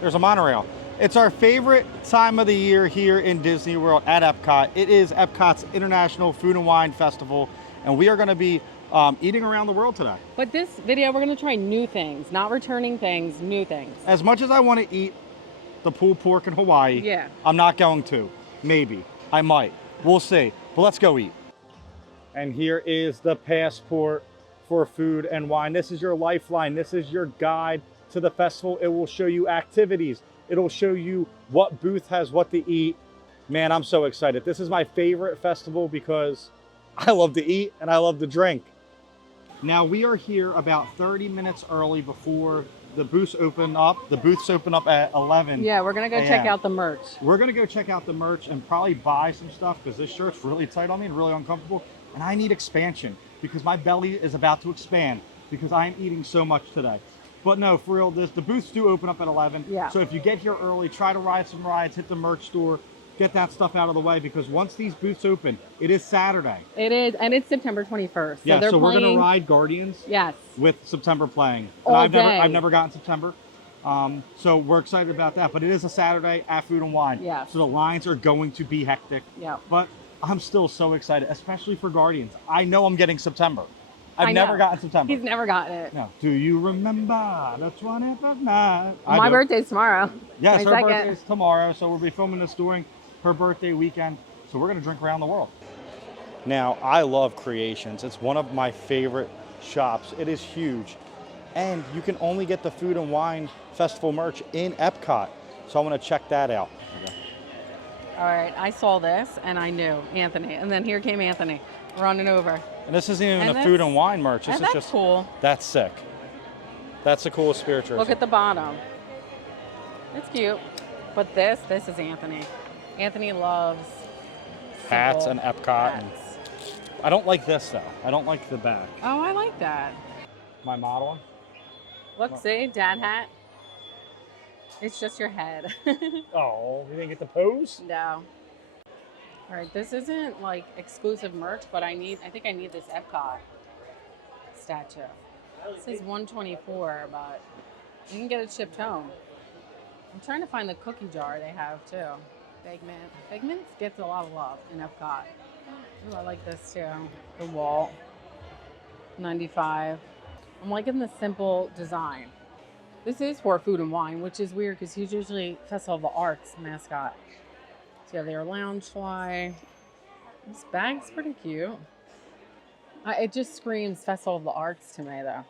There's a monorail. It's our favorite time of the year here in Disney World at EPCOT. It is EPCOT's International Food and Wine Festival, and we are going to be eating around the world today. But this video, we're going to try new things, not returning things, new things. As much as I want to eat the pulled pork in Hawaii, Yeah. I'm not going to. Maybe. I might. We'll see. But let's go eat. And here is the passport for Food and Wine. This is your lifeline. This is your guide to the festival. It will show you activities. It'll show you what booth has what to eat. Man, I'm so excited. This is my favorite festival because I love to eat and I love to drink. Now we are here about 30 minutes early before the booths open up. The booths open up at 11. Yeah, we're going to go check out the merch. We're going to go check out the merch and probably buy some stuff because this shirt's really tight on me and really uncomfortable. And I need expansion because my belly is about to expand because I'm eating so much today. But no, for real, the booths do open up at 11. Yeah. So if you get here early, try to ride some rides, hit the merch store, get that stuff out of the way because once these booths open, it is Saturday. It is, and it's September 21st. So Yeah, they're so we're playing... going to ride Guardians. Yes. With September playing. All And day. I've never gotten September. So we're excited about that. But it is a Saturday at Food and Wine. Yeah. So the lines are going to be hectic. Yeah. But I'm still so excited, especially for Guardians. I know I'm getting September. I've know. never gotten September. He's never gotten it. No. Do you remember the 20th of night? My birthday's tomorrow. Yes, her 22nd. birthday's tomorrow. So we'll be filming this during her birthday weekend. So we're going to drink around the world. Now, I love Creations. It's one of my favorite shops. It is huge. And you can only get the Food and Wine Festival merch in EPCOT. So I want to check that out. All right, I saw this and I knew Anthony. And then here came Anthony running over. And this isn't even And the Food and Wine merch. This And is that's just cool. That's sick. That's the coolest spiritual. Look at the bottom. It's cute. But this is Anthony. Anthony loves hats simple and EPCOT. hats. I don't like this though. I don't like the back. Oh, I like that. My model. Look, see, dad hat. It's just your head. Oh, you didn't get the pose? No. All right, this isn't like exclusive merch, but I think I need this Epcot statue. It says 124, but you can get it shipped home. I'm trying to find the cookie jar they have too. Figment. Figment gets a lot of love in Epcot. Ooh, I like this too. The wall. 95. I'm liking the simple design. This is for Food and Wine, which is weird because he's usually Festival of the Arts mascot. So you have their Loungefly. This bag's pretty cute. It just screams Festival of the Arts to me, though.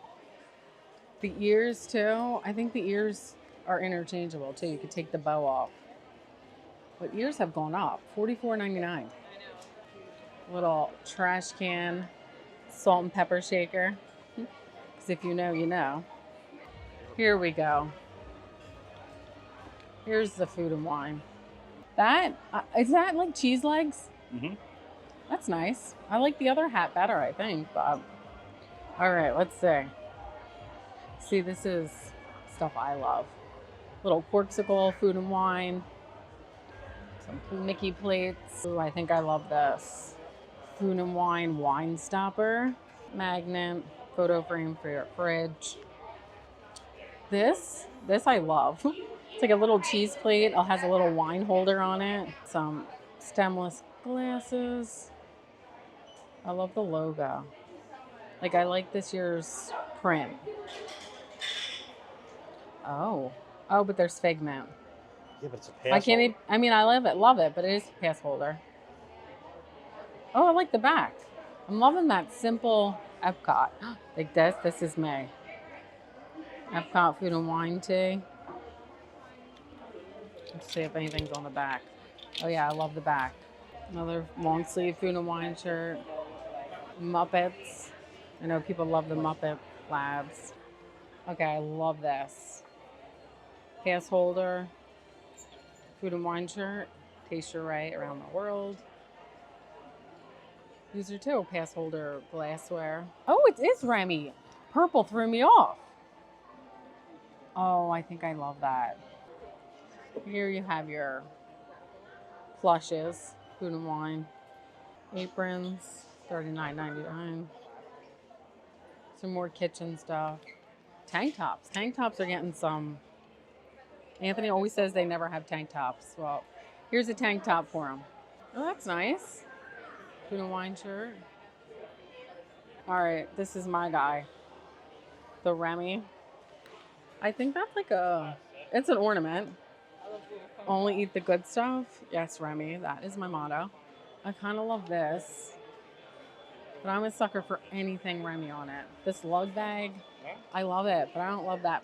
The ears, too. I think the ears are interchangeable, too. You could take the bow off. But ears have gone up. $44.99. Little trash can salt and pepper shaker. Because if you know, you know. Here we go. Here's the Food and Wine. Is that like cheese legs? Mm-hmm. That's nice. I like the other hat better, I think, but all right, let's see. See, this is stuff I love. Little Porksicle, Food and Wine. Some Mickey plates. Ooh, I think I love this. Food and Wine wine stopper. Magnet, photo frame for your fridge. This I love. It's like a little cheese plate. It has a little wine holder on it. Some stemless glasses. I love the logo. Like, I like this year's print. Oh, but there's Figment. Yeah, but it's a pass. I love it, but it is a pass holder. Oh, I like the back. I'm loving that simple Epcot. Like this is me. Epcot Food and Wine tee. Let's see if anything's on the back. Oh yeah, I love the back. Another long sleeve Food and Wine shirt. Muppets. I know people love the Muppet Labs. Okay, I love this. Pass holder. Food and Wine shirt. Taste your right around the world. These are too pass holder glassware. Oh, it is Remy. Purple threw me off. Oh, I think I love that. Here you have your plushes, Food and Wine, aprons, $39.99. Some more kitchen stuff. Tank tops. Tank tops are getting some Anthony always says they never have tank tops. Well, here's a tank top for him. Oh, that's nice. Food and wine shirt. All right, this is my guy. The Remy. I think that's like it's an ornament. Only eat the good stuff. Yes, Remy, that is my motto. I kind of love this. But I'm a sucker for anything Remy on it. This lug bag, I love it, but I don't love that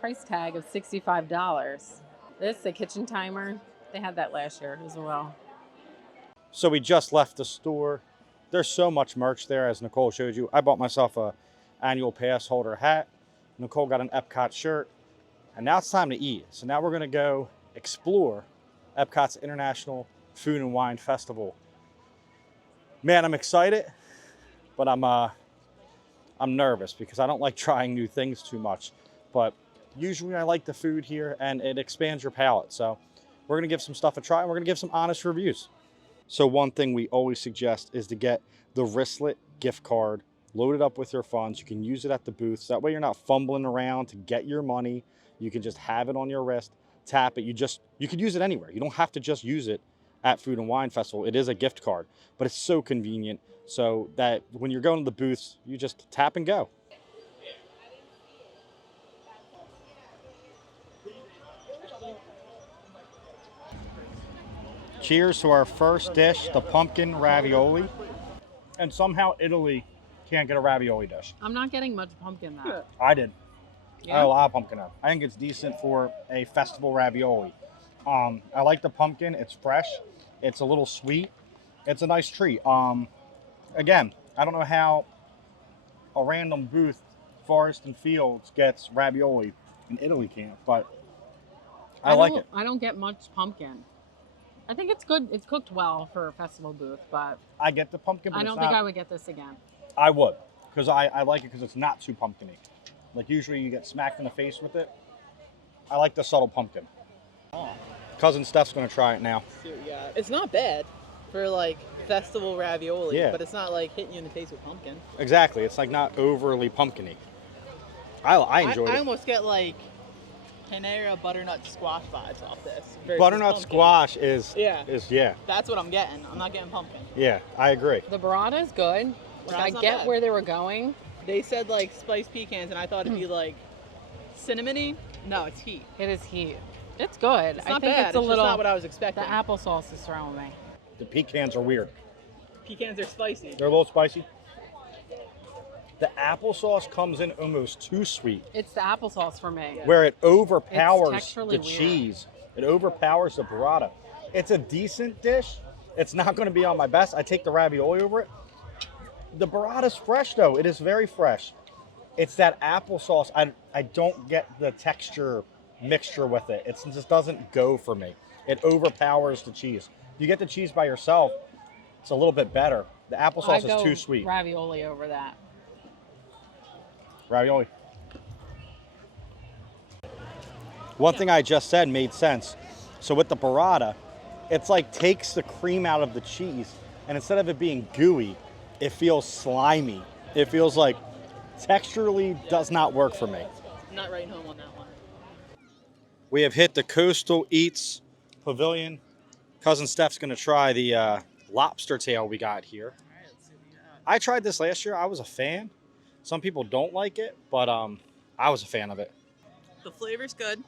price tag of $65. This, the kitchen timer, they had that last year as well. So we just left the store. There's so much merch there, as Nicole showed you. I bought myself a annual pass holder hat. Nicole got an EPCOT shirt. And now it's time to eat. So now we're gonna go explore EPCOT's International Food and Wine Festival. Man, I'm excited. But I'm nervous because I don't like trying new things too much. But usually I like the food here and it expands your palate. So we're gonna give some stuff a try and we're gonna give some honest reviews. So one thing we always suggest is to get the wristlet gift card loaded up with your funds. You can use it at the booths. That way you're not fumbling around to get your money. You can just have it on your wrist, tap it. You could use it anywhere. You don't have to just use it at Food and Wine Festival. It is a gift card, but it's so convenient. So that when you're going to the booths, you just tap and go. Cheers to our first dish, the pumpkin ravioli. And somehow Italy can't get a ravioli dish. I'm not getting much pumpkin though. I did. Yeah? I had a lot of pumpkin up. I think it's decent for a festival ravioli. I like the pumpkin. It's fresh. It's a little sweet. It's a nice treat. Again, I don't know how a random booth, Forest and Fields, gets ravioli and Italy can't, but I like it. I don't get much pumpkin. I think it's good. It's cooked well for a festival booth, but I get the pumpkin, but I don't think I would get this again. I would, because I like it because it's not too pumpkin-y. Like usually you get smacked in the face with it. I like the subtle pumpkin. Oh. Cousin Steph's gonna try it now. See what you got. It's not bad for like festival ravioli, Yeah. but it's not like hitting you in the face with pumpkin. Exactly, it's like not overly pumpkin-y. I enjoyed I it. almost get like Panera butternut squash vibes off this. versus Butternut pumpkin. squash is Yeah. yeah. That's what I'm getting. I'm not getting pumpkin. Yeah, I agree. The burrata is good. Like, I Burrata's not get bad. where they were going. They said like spiced pecans, and I thought it'd be like cinnamony. No, it's heat. It is heat. It's good. It's I not think bad. it's a just little. not what I was The expecting. applesauce is throwing me. The pecans are weird. Pecans are spicy. They're a little spicy. The applesauce comes in almost too sweet, It's the applesauce for me. where it overpowers texturally the weird. cheese. It overpowers the burrata. It's a decent dish. It's not going to be on my best. I take the ravioli over it. The burrata's fresh though. It is very fresh. It's that applesauce. I don't get the texture mixture with it. It just doesn't go for me. It overpowers the cheese. You get the cheese by yourself, it's a little bit better. The applesauce is too sweet. Ravioli over that. Ravioli. One thing I just said made sense. So with the burrata, it's like takes the cream out of the cheese, and instead of it being gooey, it feels slimy. It feels like texturally does not work for me. I'm not writing home on that one. We have hit the Coastal Eats Pavilion. Cousin Steph's gonna try the lobster tail we got here. All right, let's see what we got. I tried this last year. I was a fan. Some people don't like it, but I was a fan of it. The flavor's good.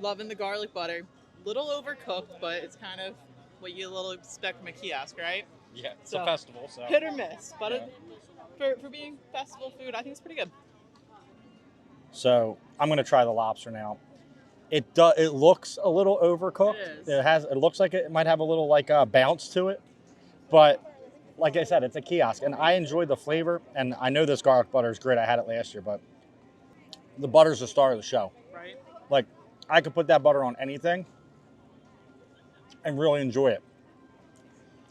Loving the garlic butter. Little overcooked, but it's kind of what you little expect from a kiosk, right? Yeah, it's So, a festival, so. Hit or miss, but Yeah. for being festival food, I think it's pretty good. So I'm gonna try the lobster now. It looks a little overcooked. It is. It looks like it might have a little like bounce to it, but like I said, it's a kiosk, and I enjoy the flavor. And I know this garlic butter is great. I had it last year, but the butter's the star of the show. Right? Like I could put that butter on anything and really enjoy it.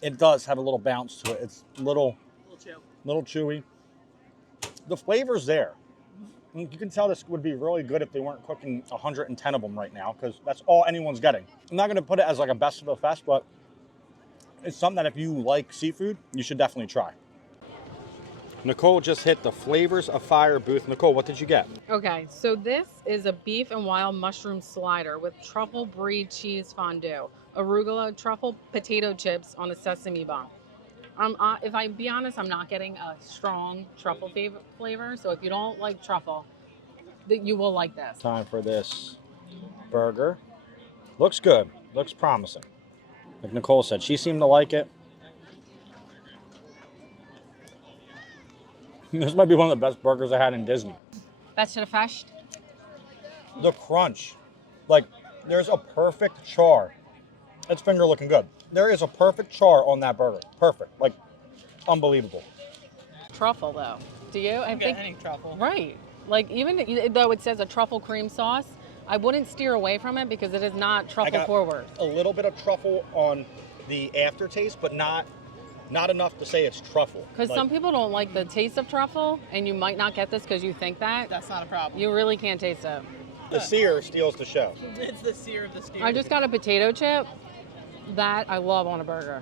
It does have a little bounce to it. It's A little chill. little chewy. The flavor's there. You can tell this would be really good if they weren't cooking 110 of them right now, because that's all anyone's getting. I'm not going to put it as like a best of the fest, but it's something that if you like seafood, you should definitely try. Nicole just hit the Flavors of Fire booth. Nicole, what did you get? Okay, so this is a beef and wild mushroom slider with truffle brie cheese fondue, arugula, truffle potato chips on a sesame bun. If I be honest, I'm not getting a strong truffle flavor. So if you don't like truffle, you will like this. Time for this burger. Looks good. Looks promising. Like Nicole said, she seemed to like it. This might be one of the best burgers I had in Disney. Best to the fresh. The crunch. Like, there's a perfect char. It's finger looking good. There is a perfect char on that burger. Perfect. Like, unbelievable. Truffle, though. Do you? I think any truffle. Right. Like, even though it says a truffle cream sauce, I wouldn't steer away from it because it is not truffle forward. A little bit of truffle on the aftertaste, but not enough to say it's truffle. Because some people don't like the taste of truffle, and you might not get this because you think that. That's not a problem. You really can't taste it. The sear steals the show. It's the sear of the steer. I just got a potato chip that I love on a burger.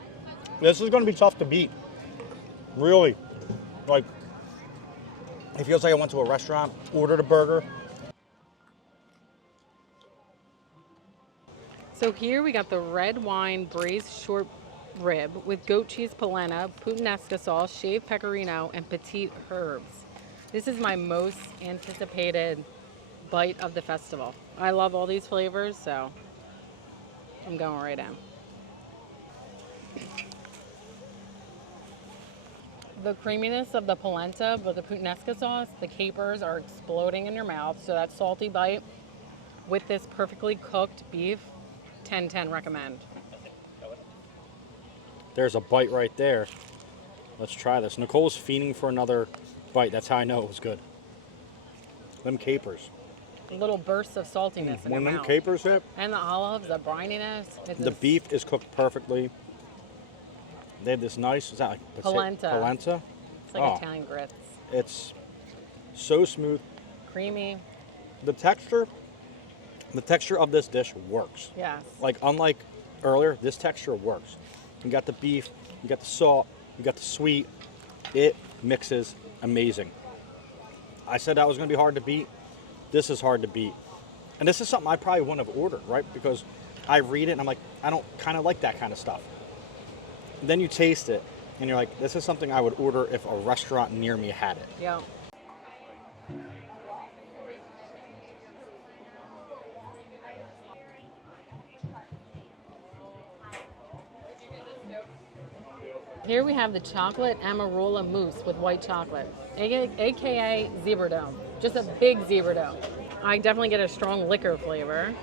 This is going to be tough to beat. Really. Like, it feels like I went to a restaurant, ordered a burger. So here we got the red wine braised short rib with goat cheese polenta, puttanesca sauce, shaved pecorino, and petite herbs. This is my most anticipated bite of the festival. I love all these flavors, so I'm going right in. The creaminess of the polenta with the puttanesca sauce, the capers are exploding in your mouth, so that salty bite with this perfectly cooked beef, 10/10 recommend. There's a bite right there. Let's try this. Nicole's fiending for another bite. That's how I know it was good. Them capers. Little bursts of saltiness in your When them mouth. capers hit, And the olives, the brininess. the beef is cooked perfectly. They have this nice, is that like Polenta. Polenta? It's like Italian grits. It's so smooth. Creamy. The texture of this dish works. Yes. Like, unlike earlier, this texture works. You got the beef, you got the salt, you got the sweet. It mixes amazing. I said that was going to be hard to beat. This is hard to beat. And this is something I probably wouldn't have ordered, right? Because I read it and I'm like, I don't kind of like that kind of stuff. And then you taste it and you're like, this is something I would order if a restaurant near me had it. Yeah. Here we have the chocolate Amarula mousse with white chocolate, aka zebra dome. Just a big zebra dome. I definitely get a strong liquor flavor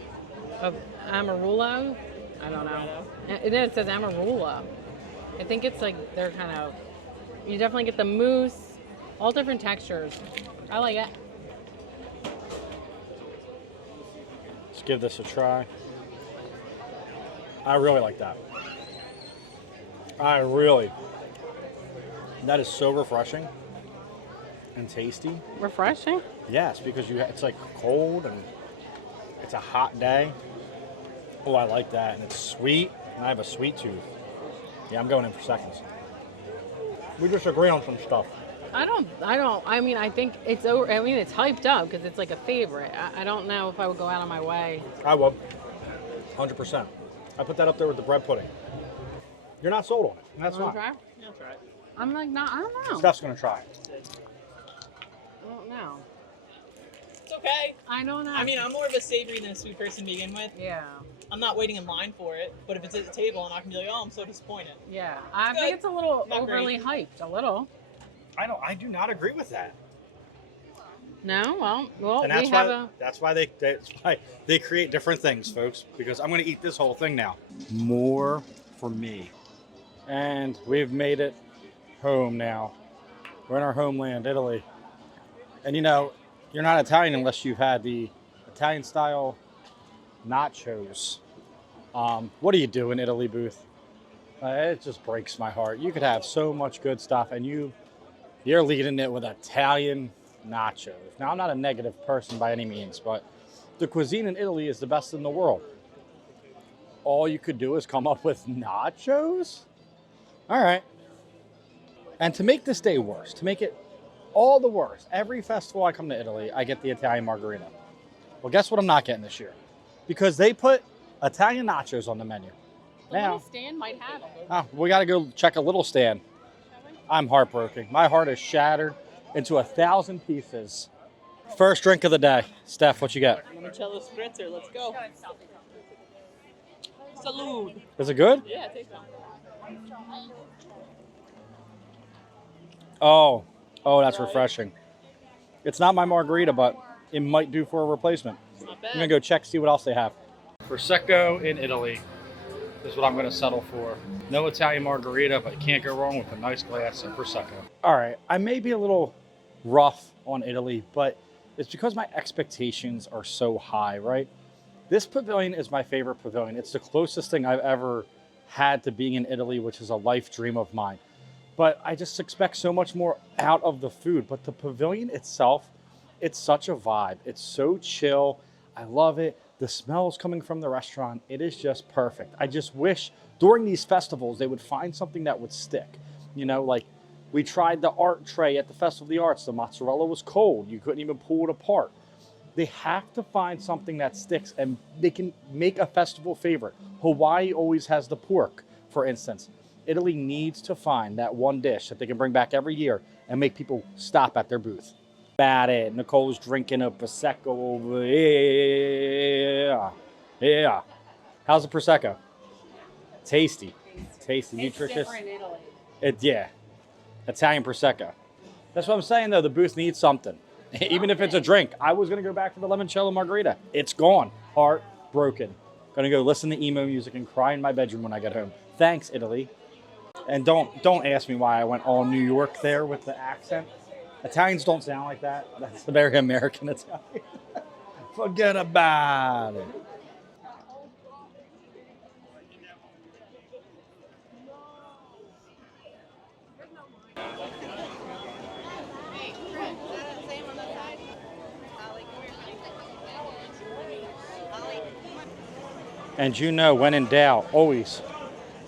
of Amarula. I don't know. And then it says Amarula. I think it's like they're kind of, you definitely get the mousse, all different textures. I like it. Let's give this a try. I really like that. That is so refreshing and tasty. Refreshing? Yes, because it's like cold and it's a hot day. Oh, I like that. And it's sweet, and I have a sweet tooth. Yeah, I'm going in for seconds. We just agree on some stuff. I mean, I think it's over. I mean, it's hyped up because it's like a favorite. I don't know if I would go out of my way. I would. 100%. I put that up there with the bread pudding. You're not sold on it. And that's fine. Try? Yeah, I'll try it. I'm like, I don't know. Steph's going to try. I don't know. It's okay. I don't know. I mean, I'm more of a savory than a sweet person to begin with. Yeah. I'm not waiting in line for it, but if it's at the table, I'm not gonna be like, oh, I'm so disappointed. Yeah. I think it's a little Not overly hyped. A little. I do not agree with that. No? Well, And that's why they create different things, folks, because I'm going to eat this whole thing now. More for me. And we've made it home now. We're in our homeland, Italy. And you know, you're not Italian unless you've had the Italian style nachos. What do you do in Italy, Booth? It just breaks my heart. You could have so much good stuff and you're leading it with Italian nachos. Now, I'm not a negative person by any means, but the cuisine in Italy is the best in the world. All you could do is come up with nachos? All right. And to make this day worse, to make it all the worst. Every festival I come to Italy, I get the Italian margarita. Well, guess what I'm not getting this year? Because they put Italian nachos on the menu. The little stand might have it. We got to go check a little stand. I'm heartbroken. My heart is shattered into 1,000 pieces. First drink of the day. Steph, what you got? Limoncello spritzer. Let's go. Salud. Is it good? Yeah, take one. Oh, that's refreshing. It's not my margarita, but it might do for a replacement. Not bad. I'm going to go check, see what else they have. Prosecco in Italy is what I'm going to settle for. No Italian margarita, but you can't go wrong with a nice glass of Prosecco. All right, I may be a little rough on Italy, but it's because my expectations are so high, right? This pavilion is my favorite pavilion. It's the closest thing I've ever had to being in Italy, which is a life dream of mine. But I just expect so much more out of the food. But the pavilion itself, it's such a vibe. It's so chill. I love it. The smells coming from the restaurant, it is just perfect. I just wish during these festivals they would find something that would stick. You know, like we tried the art tray at the Festival of the Arts. The mozzarella was cold. You couldn't even pull it apart. They have to find something that sticks and they can make a festival favorite. Hawaii always has the pork, for instance. Italy needs to find that one dish that they can bring back every year and make people stop at their booth. About it. Nicole's drinking a Prosecco over here. Yeah. How's the Prosecco? Tasty. Tasty. Nutritious. It's different in Italy. Yeah. Italian Prosecco. That's what I'm saying, though. The booth needs something. Even if it's a drink. I was going to go back for the limoncello margarita. It's gone. Heartbroken. Going to go listen to emo music and cry in my bedroom when I get home. Thanks, Italy. And don't ask me why I went all New York there with the accent. Italians don't sound like that. That's the very American Italian. Forget about it. And you know, when in doubt, always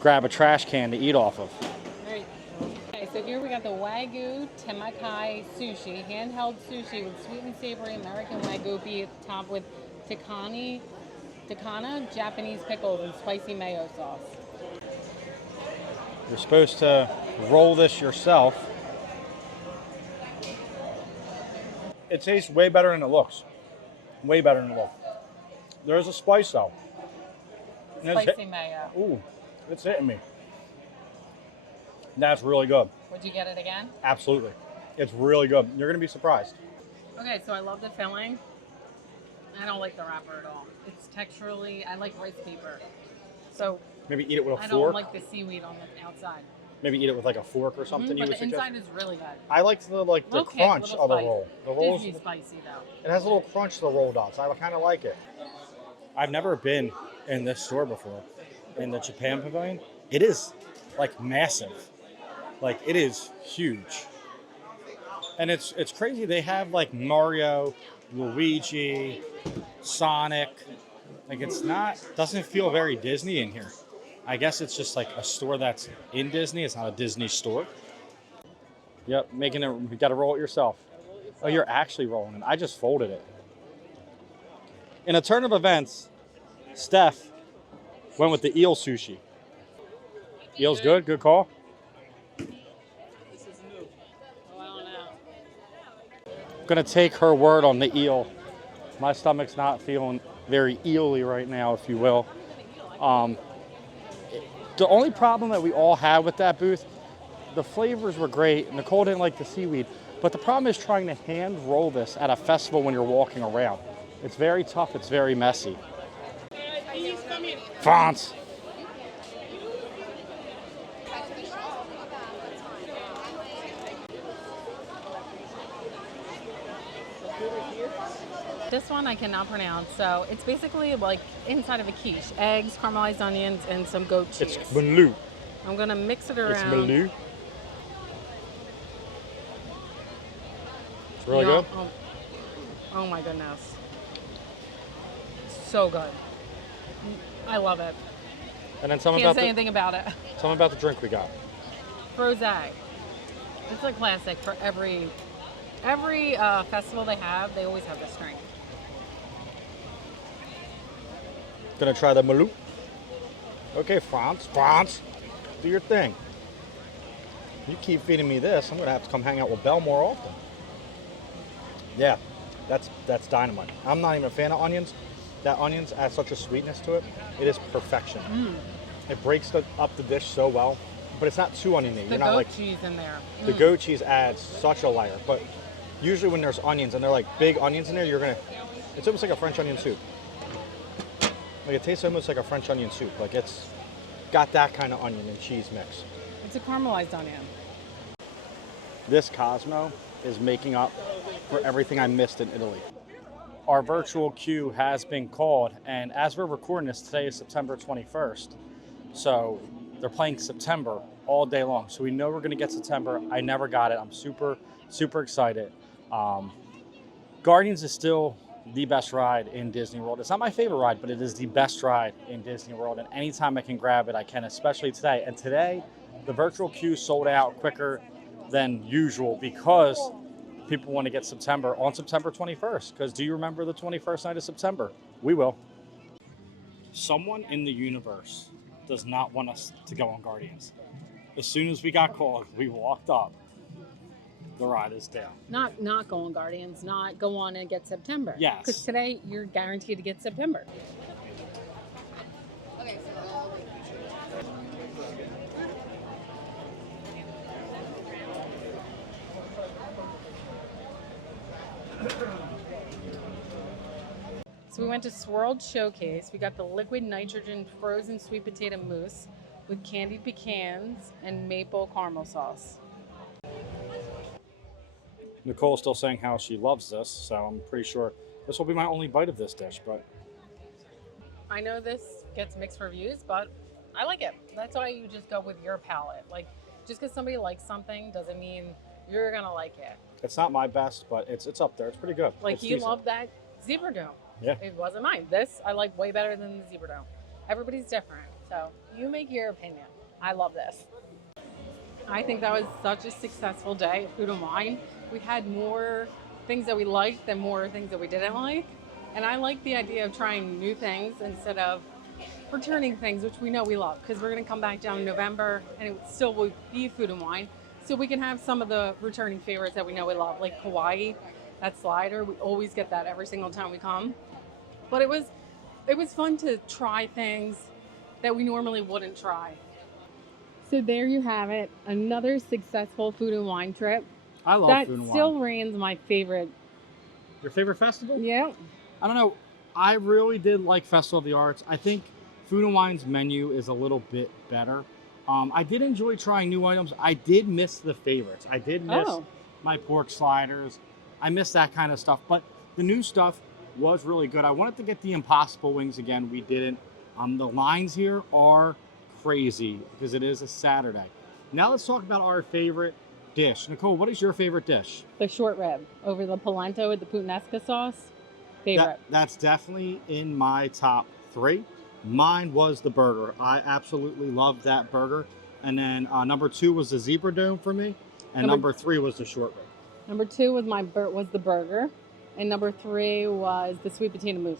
grab a trash can to eat off of. Okay, so here we got the Wagyu Temakai sushi, handheld sushi with sweet and savory American Wagyu beef topped with takana, Japanese pickles, and spicy mayo sauce. You're supposed to roll this yourself. It tastes way better than it looks. Way better than it looks. There's a spice though. Spicy mayo. Ooh, it's hitting me. That's really good. Would you get it again? Absolutely. It's really good. You're going to be surprised. Okay, so I love the filling. I don't like the wrapper at all. It's texturally, I like rice paper. So maybe eat it with a I fork. don't like the seaweed on the outside. Maybe eat it with like a fork or something. But the inside is really good. I like the crunch of the roll. The roll Disney spicy though. It has a little crunch to the roll dots. I kind of like it. I've never been in this store before, in the Japan Pavilion. It is like massive. Like it is huge. And it's crazy. They have like Mario, Luigi, Sonic. Like doesn't feel very Disney in here. I guess it's just like a store that's in Disney. It's not a Disney store. Yep, you got to roll it yourself. Oh, you're actually rolling it. I just folded it. In a turn of events, Steph went with the eel sushi. Eel's good? Good call? This is new. Oh, I don't know. I'm going to take her word on the eel. My stomach's not feeling very eel-y right now, if you will. The only problem that we all had with that booth, the flavors were great. Nicole didn't like the seaweed. But the problem is trying to hand roll this at a festival when you're walking around. It's very tough. It's very messy. Fonts. This one I cannot pronounce, so it's basically like inside of a quiche. Eggs, caramelized onions, and some goat cheese. It's blue. I'm gonna mix it around. It's blue. It's really good. Oh my goodness. So good. I love it. And then tell me Can't say anything about it. Tell me about the drink we got. Rosé. It's a classic for every Every festival they always have this drink. Gonna try the Malou. Okay, France, do your thing. You keep feeding me this, I'm gonna have to come hang out with Belle more often. Yeah, that's dynamite. I'm not even a fan of onions. That onions add such a sweetness to it. It is perfection. It breaks up the dish so well, but it's not too oniony. The goat cheese in there. The goat cheese adds such a layer, but usually when there's onions and they're like big onions in there, it's almost like a French onion soup. Like it tastes almost like a French onion soup. Like it's got that kind of onion and cheese mix. It's a caramelized onion. This Cosmo is making up for everything I missed in Italy. Our virtual queue has been called, and as we're recording this, today is September 21st. So they're playing September all day long. So we know we're gonna get September. I never got it. I'm super, super excited. Guardians is still the best ride in Disney World. It's not my favorite ride, but it is the best ride in Disney World. And anytime I can grab it, I can, especially today. And today, the virtual queue sold out quicker than usual because people want to get September on September 21st. Because do you remember the 21st night of September? We will. Someone in the universe does not want us to go on Guardians. As soon as we got called, we walked up. The ride is down. Not go on Guardians, not go on and get September. Yes. Because today you're guaranteed to get September. Okay, So we went to Swirled Showcase. We got the liquid nitrogen frozen sweet potato mousse with candied pecans and maple caramel sauce. Nicole's still saying how she loves this, so I'm pretty sure this will be my only bite of this dish, but I know this gets mixed reviews, but I like it. That's why you just go with your palate. Like, just because somebody likes something doesn't mean you're gonna like it. it's not my best, but it's up there. It's pretty good. Like, it's you decent. love that zebra dome. Yeah. It wasn't mine. This I like way better than the zebra dome. Everybody's different, so you make your opinion. I love this. I think that was such a successful day at Food and Wine. We had more things that we liked than more things that we didn't like. And I like the idea of trying new things instead of returning things, which we know we love, because we're going to come back down in November and it still will be Food and Wine. So we can have some of the returning favorites that we know we love, like Hawaii, that slider. We always get that every single time we come. But it was fun to try things that we normally wouldn't try. So there you have it, another successful Food and Wine trip. I love That Food and Wine. still reigns my favorite. Your favorite festival? Yeah. I don't know. I really did like Festival of the Arts. I think Food and Wine's menu is a little bit better. I did enjoy trying new items. I did miss the favorites. I did miss my pork sliders. I missed that kind of stuff. But the new stuff was really good. I wanted to get the Impossible wings again. We didn't. The lines here are crazy because it is a Saturday. Now let's talk about our favorite dish. Nicole, what is your favorite dish? The short rib over the polenta with the puttanesca sauce. Favorite. That's definitely in my top 3. Mine was the burger. I absolutely loved that burger. And then number 2 was the zebra dome for me. And number 3 was the short rib. Number 2 was the burger. And number 3 was the sweet potato mousse.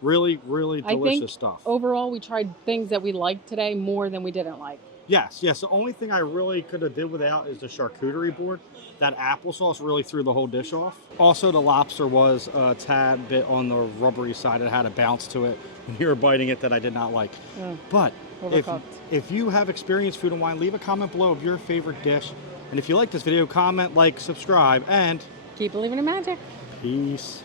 Really, really delicious I think stuff. Overall, we tried things that we liked today more than we didn't like. Yes. The only thing I really could have did without is the charcuterie board. That applesauce really threw the whole dish off. Also, the lobster was a tad bit on the rubbery side. It had a bounce to it when you were biting it that I did not like. But if you have experienced Food and Wine, leave a comment below of your favorite dish. And if you like this video, comment, like, subscribe, and keep believing in magic. peace.